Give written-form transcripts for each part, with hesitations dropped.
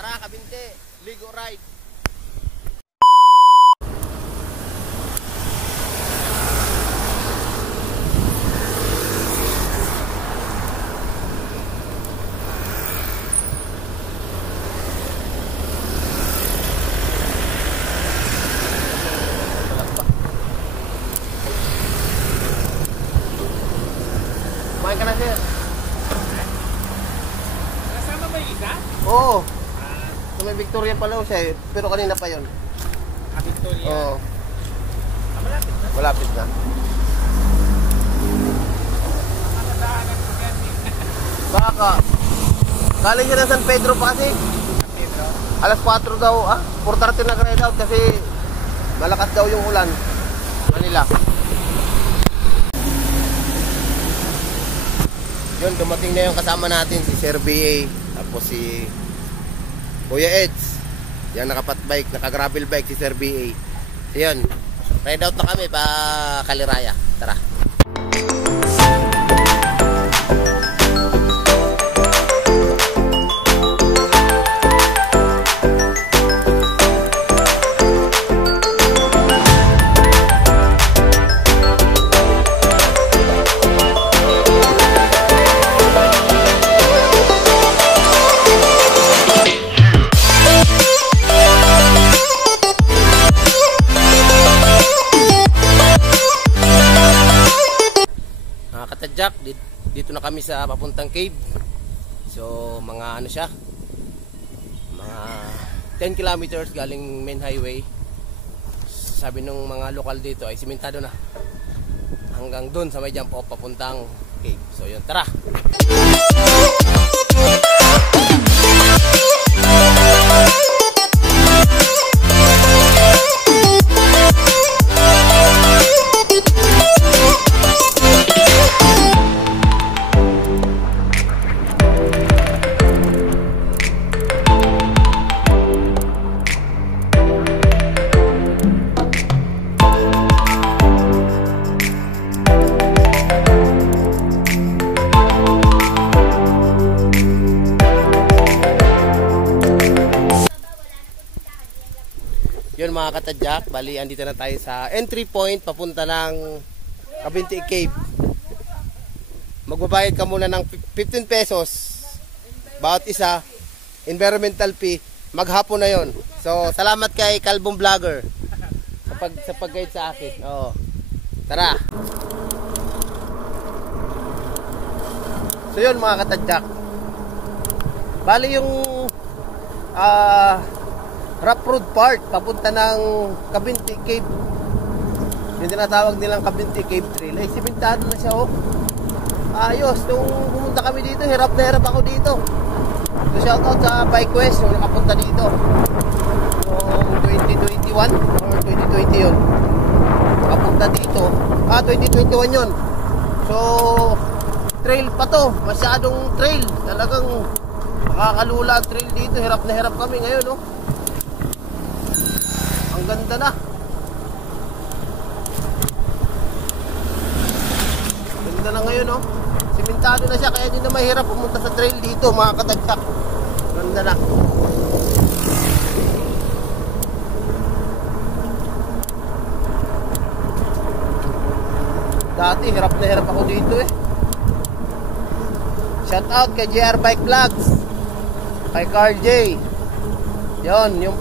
Tara, Kabinte, Ligo Ride. Kumain ka na, sir. Kasama ba yung isa? Oo. So, may Victoria pala siya eh. Pero kanina pa yun. Victoria? Oo. Malapit na? Malapit na. Nakakadaanan ko kasi. Baka. Galing siya na San Pedro pa kasi. San Pedro? Alas 4 daw. 4:30 na grade out kasi malakas daw yung ulan. Manila. Yun, dumating na yung kasama natin, si Sir BA. Tapos si Kuya Eds. Yan, nakapat bike, naka-gravel bike si Sir BA. So yun, ride out na kami pa Kaliraya. Tara. Katadjak, dito na kami sa papuntang cave. So mga ano siya, mga 10 kilometers galing main highway. Sabi nung mga lokal dito ay simentado na hanggang dun sa may jump off papuntang cave. So yun, tara. Yun mga katadyak, bali andito na tayo sa entry point papunta ng Kabinte Cave. Magbabayad ka muna ng 15 pesos bawat isa, environmental fee, maghapon na yon. So salamat kay Kalbong Vlogger sa pag-guide sa akin. Oo. Tara. So yun mga katadyak, bali yung rough road part papunta ng Kabinte Cave, yung tinatawag nilang Kabinte Cave Trail, ay simentado na siya. Ayos, nung pumunta kami dito, hirap na hirap ako dito. So shoutout sa Bike Quest yung nakapunta dito noong 2021 or 2020 yun, nakapunta dito. 2021 yun. So trail pa to, masyadong trail, talagang makakalula ang trail dito. Hirap na hirap kami ngayon, no? Ang ganda na. Ganda na ngayon, no? Simentado na siya, kaya hindi na mahirap pumunta sa trail dito, mga katagsak. Ganda na. Dati hirap na hirap ako dito eh. Shout out kay JR Bike Vlogs, kay Carl J. Yon, yung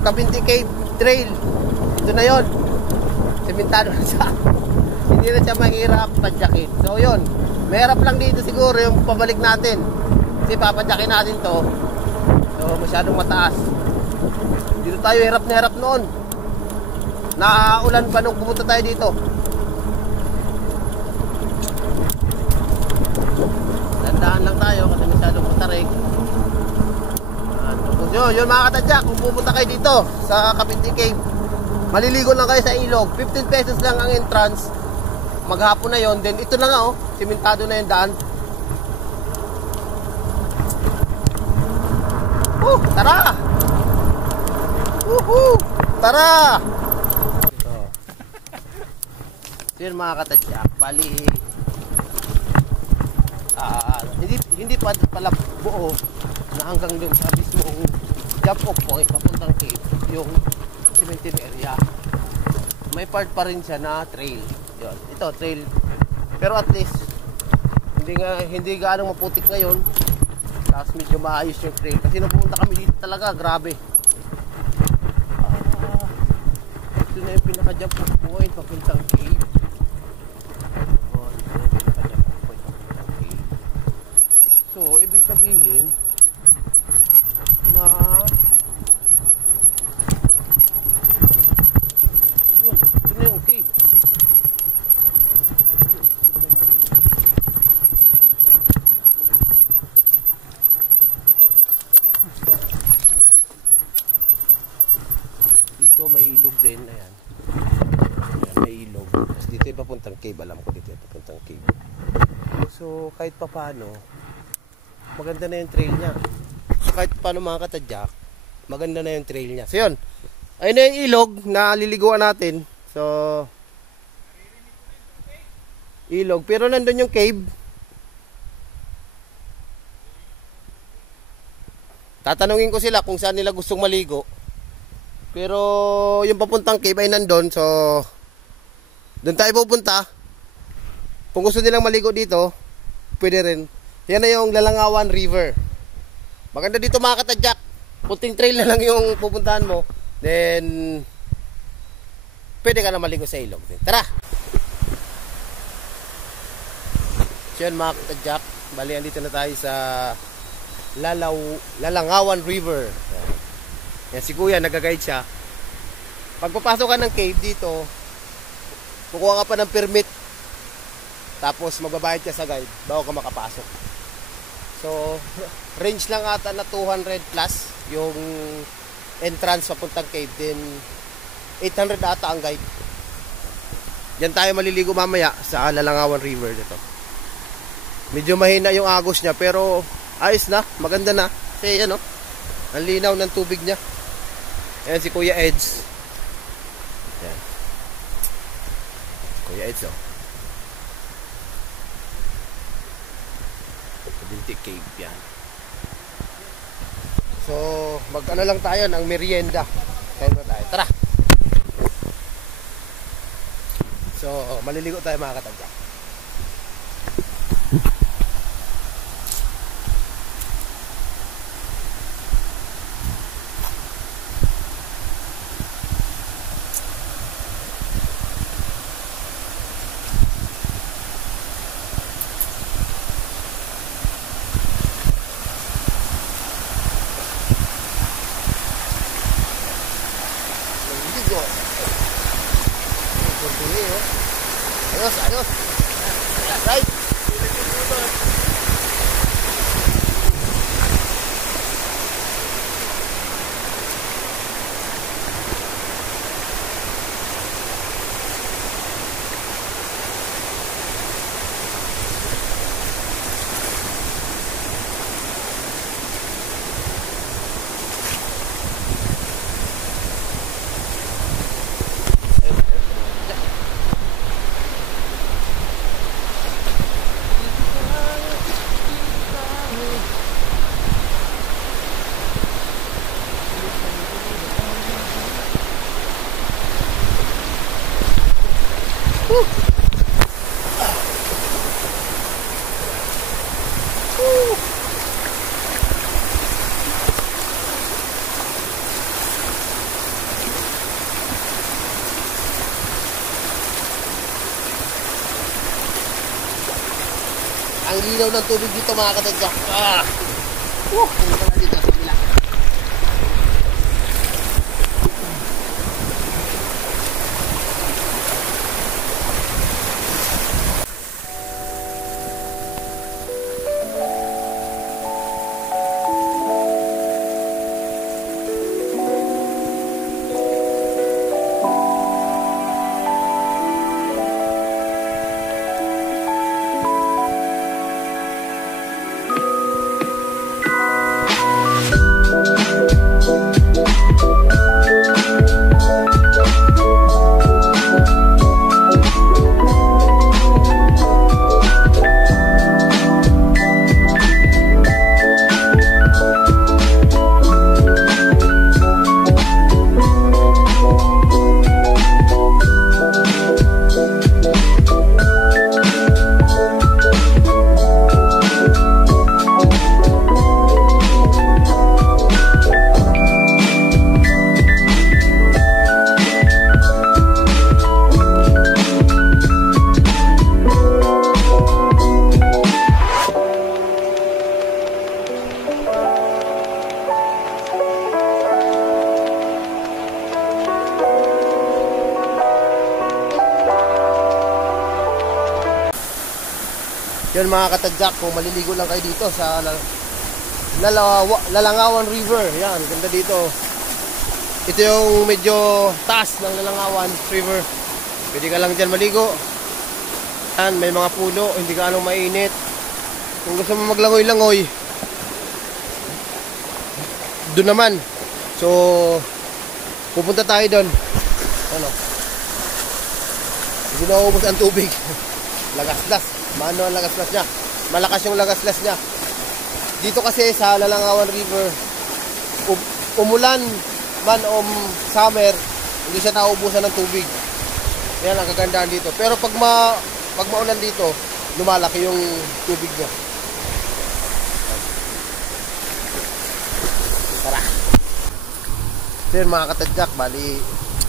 Kabinte Cave Trail. Ito na yon. Simentado na siya. Hindi na siya mahirap padyakin. So yon, mahirap lang dito siguro yung pabalik natin. Kasi papadyakin natin to. So masyadong mataas. Dito tayo hirap na hirap noon. Naulan pa nung pumunta tayo dito. Dandahan lang tayo kasi masyadong matarik. Yun mga katadyak, kung pupunta kayo dito sa Kabinte Cave, maliligo lang kayo sa ilog. 15 pesos lang ang entrance. Maghapon na yon. Then ito na nga, simentado na yung daan. Tara! Tara! So yun mga katadyak, bali hindi pa pala buo. na hanggang dun sa mismong jump off point papuntang cave, yung cemented area. May part pa rin siya na trail. Yun, ito trail. Pero at least hindi gaano maputik ngayon. Tapos medyo maayos yung trail. Kasi nung pumunta kami dito talaga, grabe. Ito na yung pinaka-jump off point papuntang cave. So, ibig sabihin na ito na yung cave. Dito may ilog din. Ayan. Ayan, may ilog. Tapos dito yung papuntang cave. Alam ko dito yung papuntang cave. So, kahit pa paano, maganda na yung trail niya. So, kahit paano mga katadyak, maganda na yung trail niya. So, yun. Ayun na yung ilog na liliguan natin. So, ilog. Pero nandun yung cave. Tatanungin ko sila kung saan nila gustong maligo. Pero, yung papuntang cave ay nandun. So, doon tayo pupunta. Kung gusto nilang maligo dito, pwede rin. Yan na yung Lalangawan River. Maganda dito mga katadyak. Punting trail na lang yung pupuntahan mo. Then, pwede ka na maligo sa ilog. Tara! So yan mga katadyak. Bali, andito na tayo sa Lalangawan River. Yan si kuya, nag-guide siya. Pagpapasok ka ng cave dito, kukuha ka pa ng permit. Tapos magbabayad ka sa guide bago ka makapasok. So, range lang ata na 200 plus yung entrance papuntang cave. Then, 800 ata ang guide. Diyan tayo maliligo mamaya sa Lalangawan River dito. Medyo mahina yung agos niya pero ayos na, maganda na. Kasi ano, ang linaw ng tubig niya. Ayan si Kuya Eds. Ayan. Kuya Eds oh. Binti cave yan. So, mag-ano lang tayo ng merienda. Kaya na tayo. Tara! So, maliligo tayo mga katadyak. Ayos, ayos. Right. Ang linaw ng tubig dito mga katadyak. Punta na dito sa kabila. Yan mga katadyak, kung maliligo lang kayo dito sa Lalangawan River. Yan, ganda dito. Ito yung medyo taas ng Lalangawan River. Pwede ka lang dyan maligo. Yan, may mga puno, hindi ka anong mainit. Kung gusto mo maglangoy-langoy, doon naman. So, pupunta tayo doon. Ano? Hindi na ubos ang tubig. Lagaslas. Mano ang lagaslas niya. Malakas yung lagaslas niya. Dito kasi sa Lalangawan River, umulan man o summer, hindi siya naubusan ng tubig. Yan ang kagandahan dito. Pero pag maulan dito, lumalaki yung tubig niya. Tara. So yun mga katadyak, bali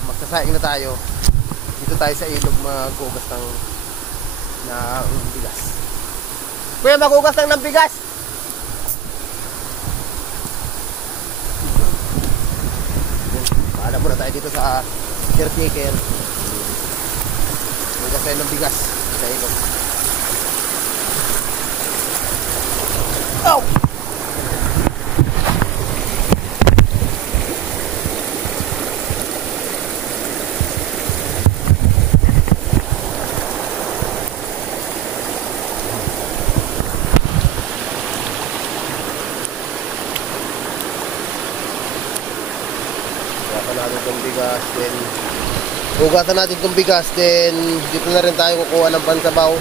magsasaing na tayo. Dito tayo sa ilog maghugas ng bigas. Kuya, maghugas ng bigas! Paalam muna tayo dito sa caretaker. Hugas tayo ng bigas sa ilog. Oh! Hugasan natin itong bigas, then dito na rin tayo kukuha ng pansabaw.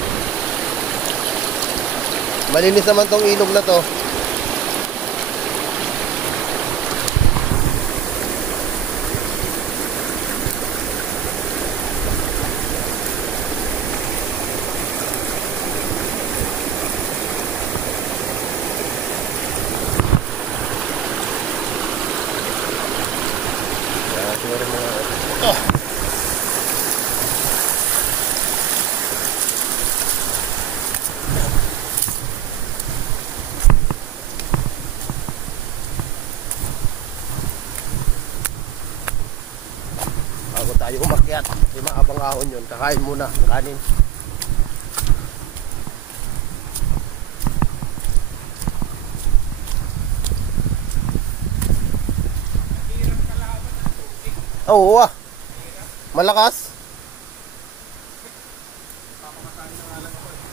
Malinis naman tong ilog na to. Bago tayo umakyat, may maabang ahon yun. Kakain muna ang kanin. Oo, malakas.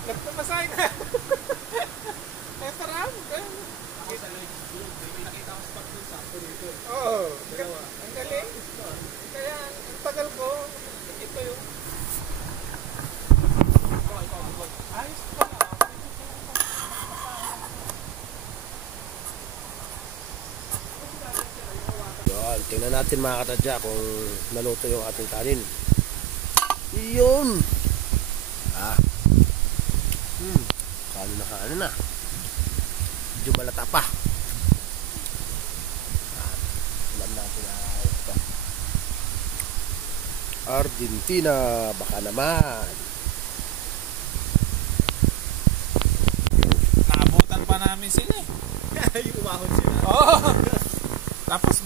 Nagpamasay na. Eh, sarap. Oo. Ang galing. Kaya, ang tagal ko. Ito yung... Ayos pa. Yan, tingnan natin mga katadya kung naluto yung ating kanin. Yun. Kanin na. Medyo malata pa. Alam natin ito. Argentina, baka naman. Naabutan pa namin sila eh. Yung umahon sila. Oo. Tapos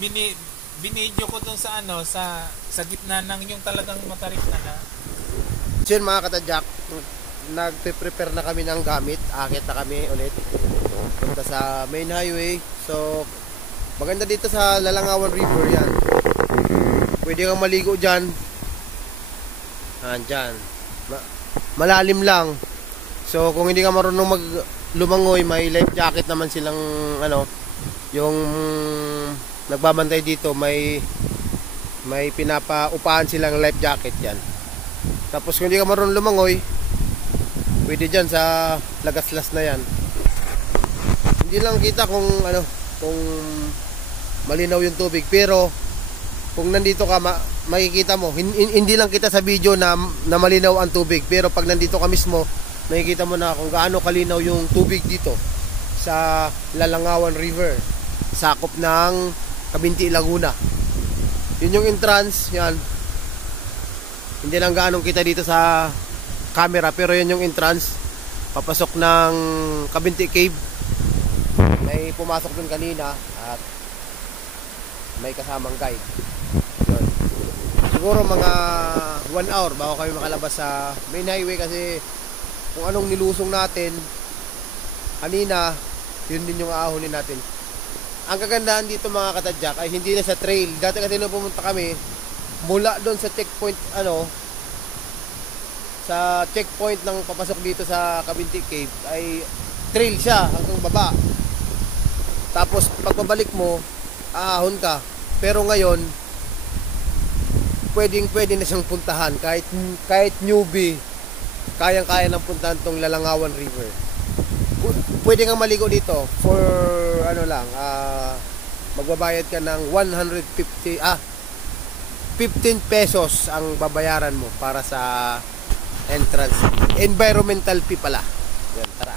binidyo ko dun sa sa gitna ng yung talagang matarik na. So yun mga katadyak, nagpe-prepare na kami ng gamit. Akit na kami ulit punta sa main highway. So maganda dito sa Lalangawan River yan. Pwede kang maligo dyan. Dyan malalim lang. So kung hindi ka marunong lumangoy, may life jacket naman silang yung nagbabantay dito, may pinapaupahan silang life jacket yan. Tapos kung hindi ka marunong lumangoy, pwede dyan sa lagaslas na yan. Hindi lang kita kung malinaw yung tubig, pero kung nandito ka makikita mo, hindi lang kita sa video na malinaw ang tubig, pero pag nandito ka mismo, makikita mo na kung gaano kalinaw yung tubig dito sa Lalangawan River, sakop ng Cavinti, Laguna. Yun yung entrance, yan. Hindi lang gaanong kita dito sa camera, pero yun yung entrance papasok ng Cavinti Cave. May pumasok dun kanina at may kasamang guide. Yun. Siguro mga 1 hour bago kami makalabas sa main highway, kasi kung anong nilusong natin kanina, yun din yung aahonin natin. Ang kagandahan dito mga katadyak ay hindi na sa trail. Dati kasi nung pumunta kami, mula doon sa checkpoint, sa checkpoint ng papasok dito sa Cabinti Cave ay trail siya hanggang baba. Tapos pagbabalik mo, aahon ka. Pero ngayon, pwede na siyang puntahan. Kahit newbie, kayang-kaya ng puntahan tong Lalangawan River. Pwede kang maligo dito for magbabayad ka ng 15 pesos ang babayaran mo para sa entrance. Environmental fee pala. Yan, tara.